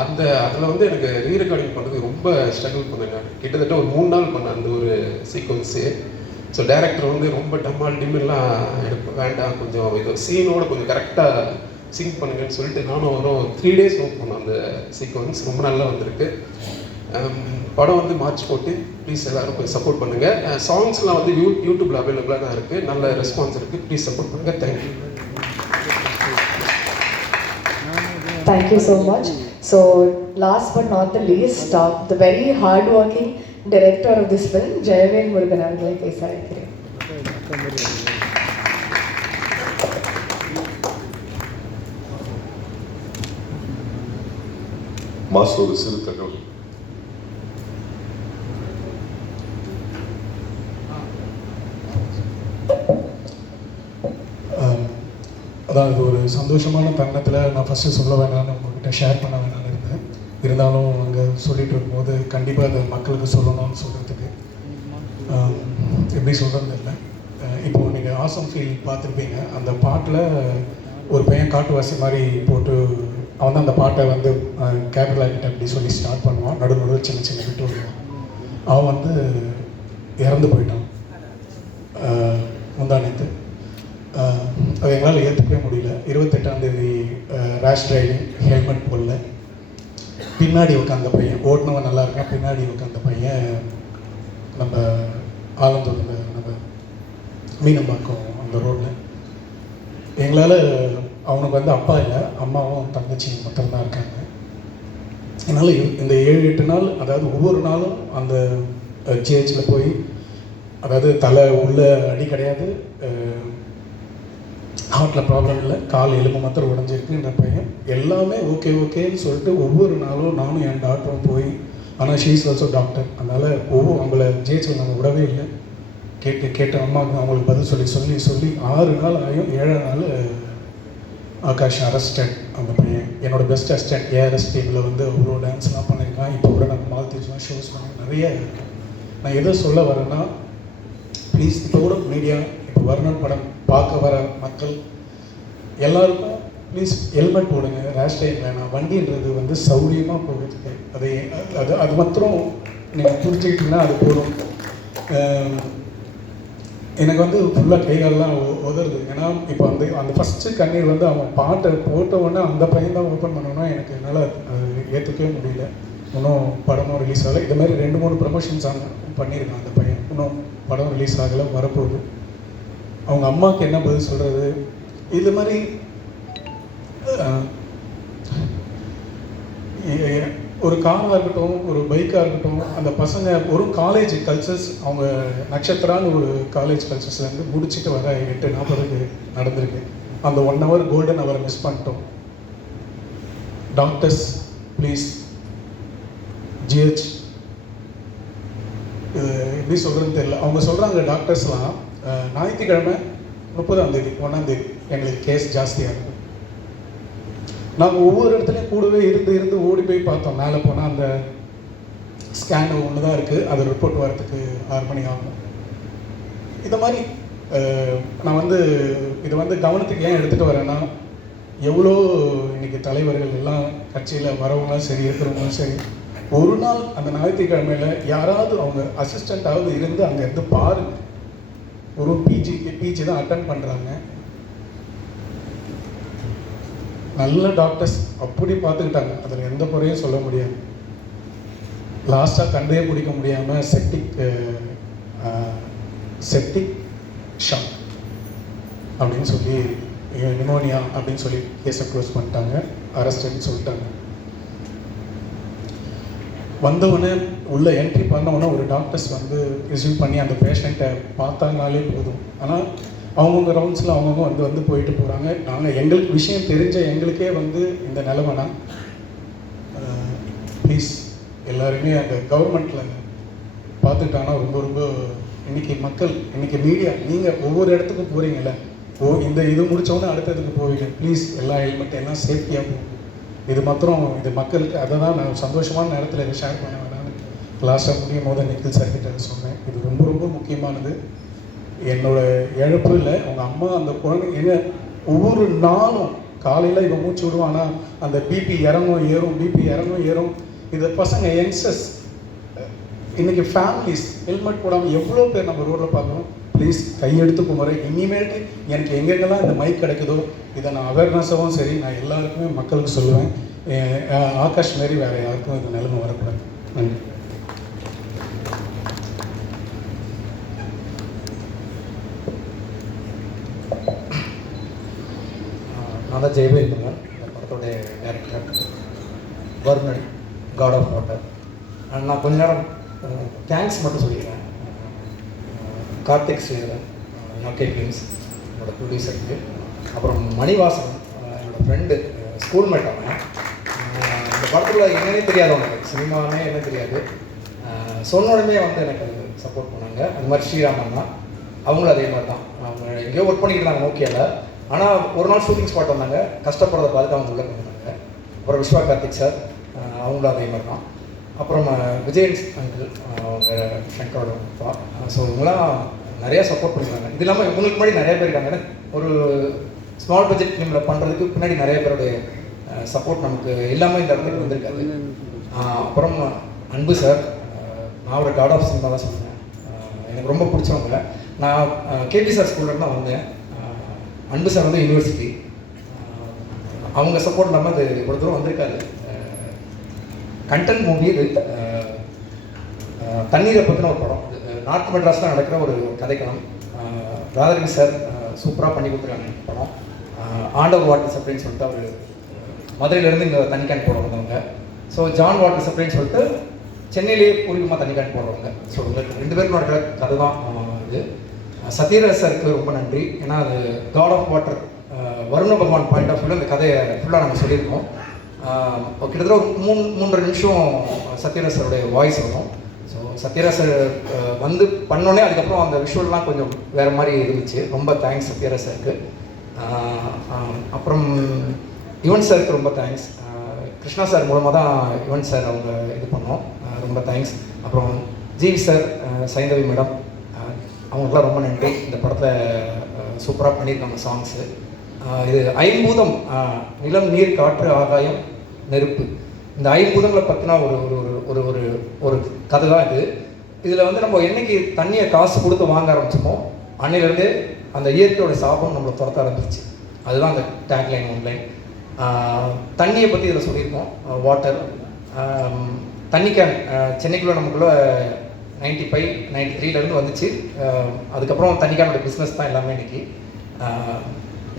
அதில் வந்து எனக்கு ரீ ரெக்கார்டிங் பண்ணுறதுக்கு ரொம்ப ஸ்ட்ரகிள் பண்ணேன். நான் கிட்டத்தட்ட ஒரு 3 நாள் பண்ணேன் அந்த ஒரு சீக்வன்ஸு. ஸோ டைரக்டர் வந்து ரொம்ப டிம்மெல்லாம் எனக்கு வேண்டாம், கொஞ்சம் இது சீனோட கொஞ்சம் கரெக்டாக சிங்க் பண்ணுங்கன்னு சொல்லிட்டு நானும் வரும் 3 days ஒர்க் பண்ணேன் அந்த சீக்வன்ஸ். ரொம்ப நல்லா வந்திருக்கு. படம் வந்து மார்ச் 14. ப்ளீஸ் எல்லோரும் போய் சப்போர்ட் பண்ணுங்கள். சாங்ஸ்லாம் வந்து யூடியூப்பில் அவைலபிளாக தான் இருக்குது, நல்ல ரெஸ்பான்ஸ் இருக்குது. ப்ளீஸ் சப்போர்ட் பண்ணுங்கள். Thank you. Thank you so much. So, last but not the least, the very hard-working director of this film, Jayavel Murugan அவர்களை பேச அழைக்கிறேன். மாஸ் ஒரு சிறு தகவல். அதான் இது ஒரு சந்தோஷமான தருணத்தில் நான் ஃபஸ்ட்டு சொல்ல வேணாம்னு உங்கள்கிட்ட ஷேர் பண்ண வேணாம்னு இருந்தேன். இருந்தாலும் அங்கே சொல்லிகிட்டு இருக்கும்போது கண்டிப்பாக அதை மக்களுக்கு சொல்லணும்னு சொல்கிறதுக்கு எப்படி சொல்கிறது இல்லை. இப்போது நீங்கள் ஆசம் ஃபீல் பார்த்துருப்பீங்க. அந்த பாட்டில் ஒரு பையன் காட்டுவாசி மாதிரி போட்டு அவன் தான் அந்த பாட்டை வந்து கேபிட்டல் ஆகிட்ட அப்படி சொல்லி ஸ்டார்ட் பண்ணுவான். நடுநடுவில் சின்ன சின்ன விட்டு வருவான். அவன் வந்து இறந்து போயிட்டான் முந்தானத்து. அது எங்களால் ஏற்றுக்கவே முடியல. 28ஆம் தேதி ரேஷ் டிரைவிங், ஹெல்மெட் போடல, பின்னாடி உட்காந்த பையன், ஓட்டுனவன் நல்லா இருக்கான், பின்னாடி உட்காந்த பையன் நம்ம ஆலந்தூர் நம்ம மீனம்பாக்கம் அந்த ரோட்டில். எங்களால் அவனுக்கு வந்து அப்பா இல்லை, அம்மாவும் தங்கச்சி மட்டும்தான் இருக்காங்க. என்னால் இந்த 7-8 நாள், அதாவது ஒவ்வொரு நாளும் அந்த ஜிஹெச்சில் போய், அதாவது தலை உள்ள அடி கிடையாது, ஹார்ட்டில் ப்ராப்ளம் இல்லை, கால் எலும்பு மாத்திரம் உடஞ்சிருக்குன்ற பையன் எல்லாமே ஓகேன்னு சொல்லிட்டு ஒவ்வொரு நாளும் நானும் என் டாக்டரும் போய், ஆனால் ஷீஸ் ஆல்சோ டாக்டர், அதனால் அவங்கள ஜிஹெச்சில் நாங்கள் விடவே இல்லை. கேட்ட அம்மாவுக்கு அவங்களுக்கு பதில் சொல்லி 6 நாள் ஆகும். 7ஆம் நாள் ஆகாஷ் அரெஸ்டட். அந்த பையன் என்னோட பெஸ்ட் அசிஸ்டன்ட். ஏஆர்எஸ் டீமில் வந்து அவ்வளோ டான்ஸ்லாம் பண்ணியிருக்கான். இப்போ கூட நம்ம மால்தீவ்ஸ்லாம் ஷோஸ் பண்ணி நிறைய இருக்கு. நான் எதை சொல்ல வரேன்னா, ப்ளீஸ் இப்போ கூட மீடியா, இப்போ வர்ணன் படம் பார்க்க வர மக்கள் எல்லாருக்கும் ப்ளீஸ் ஹெல்மெட் போடுங்க. ரேஷ் டைம் வேணாம். வண்டின்றது வந்து சௌரியமாக போகிறதுக்கு அது மாத்திரம் நீங்கள் புரிஞ்சுக்கிட்டிங்கன்னா அது போதும். எனக்கு வந்து ஃபுல்லாக கைகாலெலாம் உதறுது. ஏன்னா இப்போ அந்த ஃபஸ்ட்டு கண்ணீர் வந்து அவன் பாட்டை போட்ட உடனே அந்த பையன் தான் ஓப்பன் பண்ணோன்னா எனக்கு என்னால் ஏற்றுக்கவே முடியல. இன்னும் படமும் ரிலீஸ் ஆகலை. இது மாதிரி 2-3 ப்ரமோஷன்ஸ் பண்ணியிருக்கான் அந்த பையன். இன்னும் படம் ரிலீஸ் ஆகலை, வரப்போகுது. அவங்க அம்மாவுக்கு என்ன பதில் சொல்கிறது? இது மாதிரி ஒரு காராக இருக்கட்டும், ஒரு பைக்காக இருக்கட்டும், அந்த பசங்க ஒரு காலேஜ் கல்ச்சர்ஸ், அவங்க நட்சத்திரான்னு ஒரு காலேஜ் கல்ச்சர்ஸ்லேருந்து முடிச்சுட்டு வர 8:40 நடந்திருக்கு. அந்த 1 hour கோல்டன் ஹவரை மிஸ் பண்ணிட்டோம். டாக்டர்ஸ் ப்ளீஸ், ஜிஹெச் இது எப்படி சொல்கிறதுன்னு தெரியல. அவங்க சொல்கிறாங்க டாக்டர்ஸ்லாம், ஞாயிற்றுக்கிழமை 30ஆம் தேதி 1ஆம் தேதி எங்களுக்கு கேஸ் ஜாஸ்தியாக இருக்கும். நாங்கள் ஒவ்வொரு இடத்துலையும் கூடவே இருந்து ஓடி போய் பார்த்தோம். மேலே போனால் அந்த ஸ்கேன் ஒன்று தான் இருக்குது, அது ரிப்போர்ட் வரத்துக்கு 6 மணி ஆகும். இந்த மாதிரி நான் வந்து இதை வந்து கவனத்துக்கு ஏன் எடுத்துகிட்டு வரேன்னா, எவ்வளோ இன்றைக்கி தலைவர்கள் எல்லாம் கட்சியில் வரவங்களும் சரி, இருக்கிறவங்களும் சரி, ஒரு நாள் அந்த ஞாயிற்றுக்கிழமையில் யாராவது அவங்க அசிஸ்டண்ட்டாவது இருந்து அங்கே இருந்து பாருங்க. ஒரு பிஜி தான் அட்டன் பண்ணுறாங்க. நல்ல டாக்டர்ஸ் அப்படி பார்த்துக்கிட்டாங்க, அதில் எந்த குறையும் சொல்ல முடியாது. லாஸ்ட்டாக கண்டே பிடிக்க முடியாமல் செப்டிக் ஷாக் அப்படின்னு சொல்லி நிமோனியா அப்படின்னு சொல்லி கேஸை க்ளோஸ் பண்ணிட்டாங்க, அரெஸ்ட்னு சொல்லிட்டாங்க. வந்தவுடனே உள்ளே என்ட்ரி பண்ணவுடனே ஒரு டாக்டர்ஸ் வந்து ரிசீவ் பண்ணி அந்த பேஷண்ட்டை பார்த்தாங்கனாலே போதும். ஆனால் அவங்கவுங்க ரவுண்ட்ஸில் அவங்கவுங்க வந்து போயிட்டு போகிறாங்க. நாங்கள் எங்களுக்கு விஷயம் தெரிஞ்ச எங்களுக்கே வந்து இந்த நிலமைனா ப்ளீஸ் எல்லாருமே அந்த கவர்மெண்ட்டில் பார்த்துட்டாங்கன்னா ரொம்ப ரொம்ப இன்றைக்கி மக்கள், இன்றைக்கி மீடியா, நீங்கள் ஒவ்வொரு இடத்துக்கும் போகிறீங்கல்ல, இந்த இது முடித்தோடனே அடுத்ததுக்கு போவீங்க. ப்ளீஸ் எல்லா ஹெல்மெட் எல்லாம் சேஃப்டியாக போகும். இது மாத்திரம் இது மக்களுக்கு அதை தான் நான் சந்தோஷமான நேரத்தில் இதை ஷேர் பண்ண வேணான்னு லாஸ்ட்டாக முடியும் போது நிக்கில் சார்கிட்ட சொன்னேன். இது ரொம்ப ரொம்ப முக்கியமானது. என்னோடய இழப்பு இல்லை, உங்கள் அம்மா அந்த குழந்தை என்ன ஒவ்வொரு நாளும் காலையில் இவன் மூச்சு விடுவான், ஆனால் அந்த பிபி இறங்கும் ஏறும், பிபி இறங்கும் ஏறும். இந்த பசங்க யங்ஸ்டர்ஸ் இன்றைக்கி ஃபேமிலிஸ் ஹெல்மெட் போடாமல் எவ்வளோ பேர் நம்ம ரோட்டில் பார்க்குறோம். ப்ளீஸ் கையெடுத்து குமர இனிமேல்ட்டு எனக்கு எங்கெங்கெல்லாம் இந்த மைக் கிடைக்குதோ இதை நான் அவேர்னஸாகவும் சரி நான் எல்லாருக்குமே மக்களுக்கு சொல்லுவேன். ஆகாஷ் மாரி வேறு யாருக்கும் இந்த நிலைமை வரக்கூடாது. நன்றி. நான் தான் ஜெயவேல் மங்கன், இந்த படத்தோடைய director. Varnan, god of water. நான் கொஞ்ச நேரம் தேங்க்ஸ் மட்டும் சொல்லிடுறேன். கார்த்திக் ஸ்ரீதரன், எம்கே ஃபிலிம்ஸ் என்னோடய ப்ரொடியூசருக்கு, அப்புறம் மணிவாசன் என்னோடய ஃப்ரெண்டு, ஸ்கூல்மேட். அவன் இந்த படத்தில் என்னன்னே தெரியாது, அவனுக்கு சினிமானே என்ன தெரியாது. சொன்னோடனே வந்து எனக்கு சப்போர்ட் பண்ணாங்க. அது மாதிரி ஸ்ரீராமன் தான், அவங்களும் அதே மாதிரி தான். அவங்க எங்கேயோ ஒர்க் பண்ணிக்கிட்டு இருந்தாங்க ஓகேல, ஆனால் ஒரு நாள் ஷூட்டிங் ஸ்பாட் வந்தாங்க, கஷ்டப்படுறத பார்த்துட்டு அவங்க உள்ளே கொண்டாங்க. அப்புறம் விஸ்வா கார்த்திக் சார், அவங்களும் அதே மாதிரி தான். அப்புறம் விஜயன் அங்கிள், அவங்க ஷங்கரோட அப்பா. ஸோ இவங்களாம் நிறையா சப்போர்ட் பண்ணிருக்காங்க. இது இல்லாமல் இவங்களுக்கு முன்னாடி நிறைய பேர் இருக்காங்க. ஒரு ஸ்மால் பட்ஜெட் ஃபிலிமில் பண்ணுறதுக்கு பின்னாடி நிறைய பேருடைய சப்போர்ட் நமக்கு இல்லாமல் இந்த இடத்துக்கு வந்திருக்காது. அப்புறம் அன்பு சார், நான் ஒரு காட் ஆஃப் சினிமா தான் சொல்லுவேன். எனக்கு ரொம்ப பிடிச்சவங்க. நான் கேபி சார் ஸ்கூலில் தான் வந்தேன். அன்பு சார் வந்து யூனிவர்சிட்டி, அவங்க சப்போர்ட் இல்லாமல் அது இவ்வளோ தூரம் வந்திருக்காது. கண்டென்ட் மூவி இது. தண்ணீரை பற்றின ஒரு படம். நார்த் மெட்ராஸில் நடக்கிற ஒரு கதைக்களம். ராதரவி சார் சூப்பராக பண்ணி கொடுத்துருக்காங்க இந்த படம். ஆண்டவர் வாட்டர் சப்ளைன்னு சொல்லிட்டு அவர் மதுரையிலேருந்து இங்கே தண்ணி கேன் போட வந்தவங்க. ஸோ ஜான் வாட்டர் சப்ளைன்னு சொல்லிட்டு சென்னையிலேயே பூர்வீகமாக தண்ணி கேன் போடுறவங்க. ஸோ ரெண்டு பேரும் நடக்கிற கதை தான் இது. சத்யராஜ் சாருக்கு ரொம்ப நன்றி. ஏன்னா அது காட் ஆஃப் வாட்டர் வருண பகவான் பாயிண்ட் ஆஃப் வியூவில் இந்த கதையை ஃபுல்லாக நாங்கள் சொல்லியிருக்கோம். கிட்டத்தட்ட ஒரு 3.5 நிமிஷம் சத்யராஜ் சாருடைய வாய்ஸ் வரும். ஸோ சத்யராஜ் சார் வந்து பண்ணோன்னே அதுக்கப்புறம் அந்த விஷுவல்லாம் கொஞ்சம் வேறு மாதிரி இருந்துச்சு. ரொம்ப தேங்க்ஸ் சத்யராஜ் சாருக்கு. அப்புறம் யுவன் சாருக்கு ரொம்ப தேங்க்ஸ். கிருஷ்ணா சார் மூலமாக தான் யுவன் சார் அவங்க இது பண்ணோம். ரொம்ப தேங்க்ஸ். அப்புறம் ஜிவி சார், சைந்தவி மேடம், அவங்களுக்குலாம் ரொம்ப நன்றி. இந்த படத்தில் சூப்பராக பண்ணியிருக்காங்க சாங்ஸு. இது ஐம்பூதம், நிலம், நீர், காற்று, ஆகாயம், நெருப்பு, இந்த ஐம்பூதங்களை பற்றினா ஒரு ஒரு ஒரு ஒரு கதை தான் இது. இதில் வந்து நம்ம என்னைக்கு தண்ணியை காசு கொடுத்து வாங்க ஆரம்பிச்சோமோ அன்னையிலேருந்து அந்த இயற்கையோட சாபம் நம்மளை துரத்த ஆரம்பிச்சிச்சு. அதுதான் அந்த டேக்லைன் ஒன்லைன். தண்ணியை பற்றி இதில் சொல்லியிருக்கோம். வாட்டர், தண்ணி கேன் சென்னைக்குள்ளே நமக்குள்ளே 95, 93லேருந்து வந்துச்சு. அதுக்கப்புறம் தண்ணி கேனோட பிஸ்னஸ் தான் எல்லாமே இன்றைக்கி.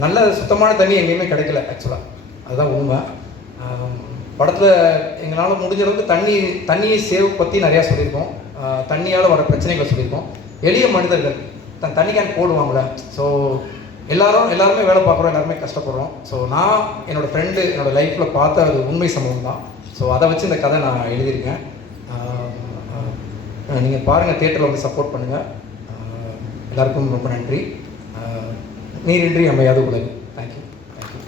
நல்ல சுத்தமான தண்ணி எங்கேயுமே கிடைக்கல ஆக்சுவலாக, அதுதான் உண்மை. படத்தில் எங்களால் முடிஞ்ச அளவுக்கு தண்ணியை சேவ் பற்றி நிறையா சொல்லியிருக்கோம். தண்ணியால் வர பிரச்சனைகளை சொல்லியிருக்கோம். எளிய மனிதர்கள் தண்ணி கேன் போடுவாங்களே. ஸோ எல்லாருமே வேலை பார்க்குறோம், எல்லாருமே கஷ்டப்படுறோம். ஸோ நான் என்னோடய ஃப்ரெண்டு என்னோடய லைஃப்பில் பார்த்த அது உண்மை சம்பவம் தான். ஸோ அதை வச்சு இந்த கதை நான் எழுதியிருக்கேன். நீங்கள் பாருங்கள், தியேட்டரில் வந்து சப்போர்ட் பண்ணுங்கள். எல்லாருக்கும் ரொம்ப நன்றி. நீரின்றி அமையாது உலகு. தேங்க்யூ. தேங்க்யூ.